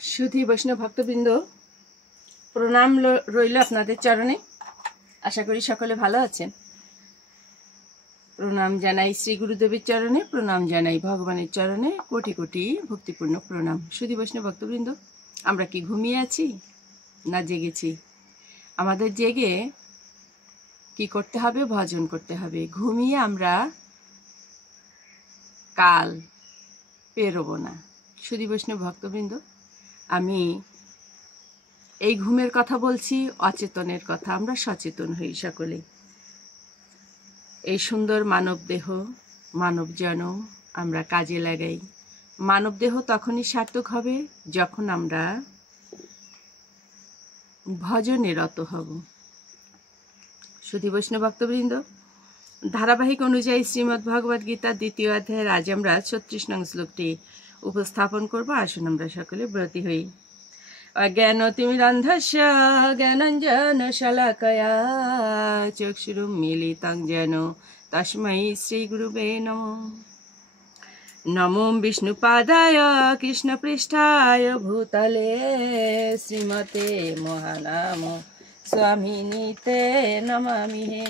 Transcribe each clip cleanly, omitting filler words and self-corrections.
সুধী বৈষ্ণব ভক্তবৃন্দ, প্রণাম রইল আপনাদের চরণে। আশা করি সকলে ভালো আছেন। প্রণাম জানাই শ্রী গুরুদেবের চরণে, প্রণাম জানাই ভগবানের চরণে, কোটি কোটি ভক্তিপূর্ণ প্রণাম। সুধী বৈষ্ণব ভক্তবৃন্দ, আমরা কি ঘুমিয়ে আছি না জেগেছি? আমাদের জেগে কি করতে হবে? ভজন করতে হবে। ঘুমিয়ে আমরা কাল পেরোবো না। সুধী বৈষ্ণব ভক্তবৃন্দ, আমি এই ঘুমের কথা বলছি, অচেতনের কথা। আমরা সচেতন হই সকলেই। এই সুন্দর মানব দেহ, মানব জনম আমরা কাজে লাগাই। মানব দেহ তখনই সার্থক হবে যখন আমরা ভজনে রত হব। সুধী বৈষ্ণব ভক্তবৃন্দ, ধারাবাহিক অনুযায়ী শ্রীমদ্ ভগবদ গীতার 2য় অধ্যায়ের আজ আমরা 36 নং শ্লোকটি উপস্থাপন করব। আসুন আমরা সকলে ব্রতী হই। অজ্ঞানতিমিরান্ধস্য জ্ঞানাঞ্জন শলাকয়া চক্ষুরুন্মীলিতং যেন তস্मै শ্রীগুরুবে নমঃ। নমো বিষ্ণুপাদায় কৃষ্ণপৃষ্ঠায় ভূতলে শ্রীমতে মহানাম স্বামিনীতে নমামিহে।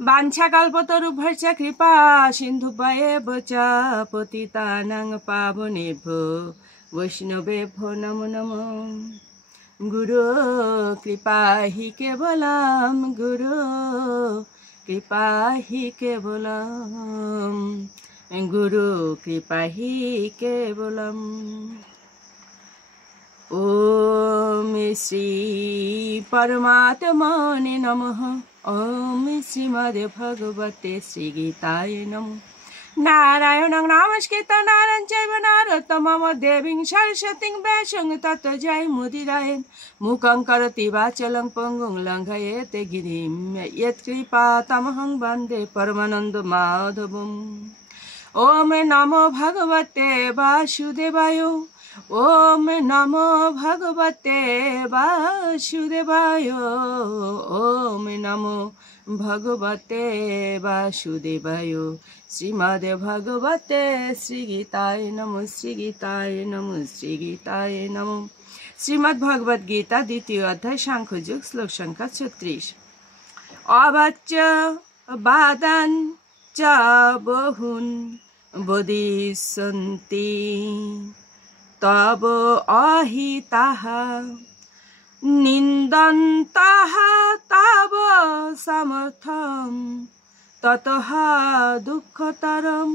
বাঞ্ছাকল্পতরুভ্যশ্চ কৃপা সিন্ধুভ্যেব চ পতিতানাং পাবনেভ্যো বৈষ্ণবেভ্যো নমো নমঃ। গুরু কৃপা হি কেবলম, গুরু কৃপা হি কেবলম, গুরু কৃপা হি কেবলম। ওম শ্রী পরমাত্মনে নমঃ। ওম শ্রীমদ্ ভগবতে শ্রীগীতায় নমঃ। নারায়ণং নমস্কৃত্য নরং চৈব নরোত্তমং দেবীং সরস্বতীং ব্যাসং ততো জয়মুদীরয়েৎ। মুখং করোতি বাচালং পঙ্গুং লঙ্ঘয়েতে গিরিম ইয়ৎকৃপাতমহং বন্দে পরমানন্দ মাধবম। ওম নমো ভগবতে বাসুদেবায়। ওম নমো ভগবতে বাসুদেবায়। ওম নমো ভগবতে বাসুদেবায়। শ্রীমদ্ ভগবতে শ্রীগীতায় নমঃ। শ্রীগীতায় নমঃ। শ্রীগীতায় নমঃ। শ্রীমদ্ ভগবদ গীতা 2য় অধ্যায় সাংখ্যযোগ, শ্লোক সংখ্যা 36। অবাচ্য বাদান চ বহুন বদিষ্যন্তি তব অহিতাঃ নিন্দন্তঃ তব সমর্থম ততঃ দুঃখতরম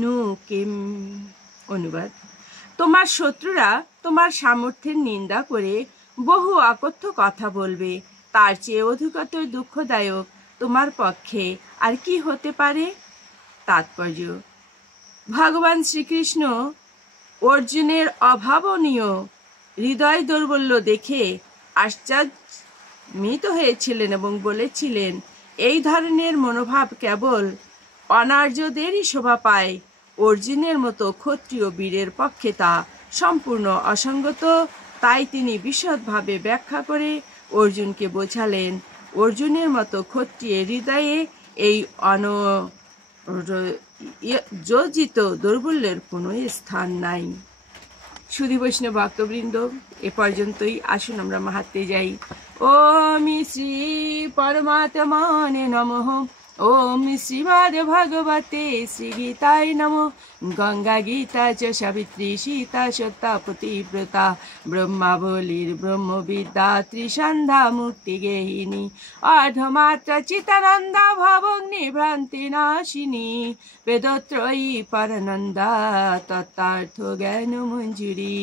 নু কিম। অনুবাদ: তোমার শত্রুরা তোমার সামর্থ্যের নিন্দা করে বহু অকথ্য কথা বলবে, তার চেয়ে অধিকতর দুঃখদায়ক তোমার পক্ষে আর কি হতে পারে? তাৎপর্য: ভগবান শ্রীকৃষ্ণ অর্জুনের অভাবনীয় হৃদয় দৌর্বল্য দেখে আশ্চর্যজনিত হয়েছিলেন এবং বলেছিলেন, এই ধরনের মনোভাব কেবল অনার্যদেরই শোভা পায়। অর্জুনের মতো ক্ষত্রিয় বীরের পক্ষে তা সম্পূর্ণ অসঙ্গত। তাই তিনি বিশদভাবে ব্যাখ্যা করে অর্জুনকে বোঝালেন, অর্জুনের মতো ক্ষত্রিয় হৃদয়ে এই অনার্যজিত দৌর্বল্যের কোনো স্থান নাই। সুধী বৈষ্ণব ভক্তবৃন্দ, এ পর্যন্তই। আসুন আমরা মাহাত্ম্যে যাই। ওম শ্রী পরমাত্মনে নমঃ। ওম শ্রীমদ্ ভগবতে শ্রীগীতায় নমঃ। গঙ্গা গীতা চ সাবিত্রী সীতা সত্যা পতিব্রতা ব্রহ্মাবলীর ব্রহ্মবিদ্যা ত্রিসন্ধ্যা মুক্তিগেহিনী অর্ধমাত্রা চিতানন্দা ভবগ্নি ভ্রান্তি নাশিনী বেদত্রয়ী পরানন্দা তত্ত্বার্থ জ্ঞান মঞ্জুরি।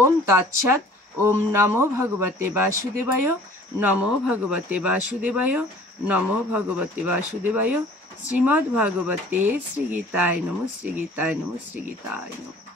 ওম তৎসৎ। ওম নমো ভগবতে বাসুদেবায়। নমো ভগবতে বাসুদেবায়। নমো ভগবতে বাসুদেবায়। শ্রীমদ্ ভগবতে শ্রীগীতায় নমঃ। শ্রীগীতায় নমঃ। শ্রীগীতায় নমঃ।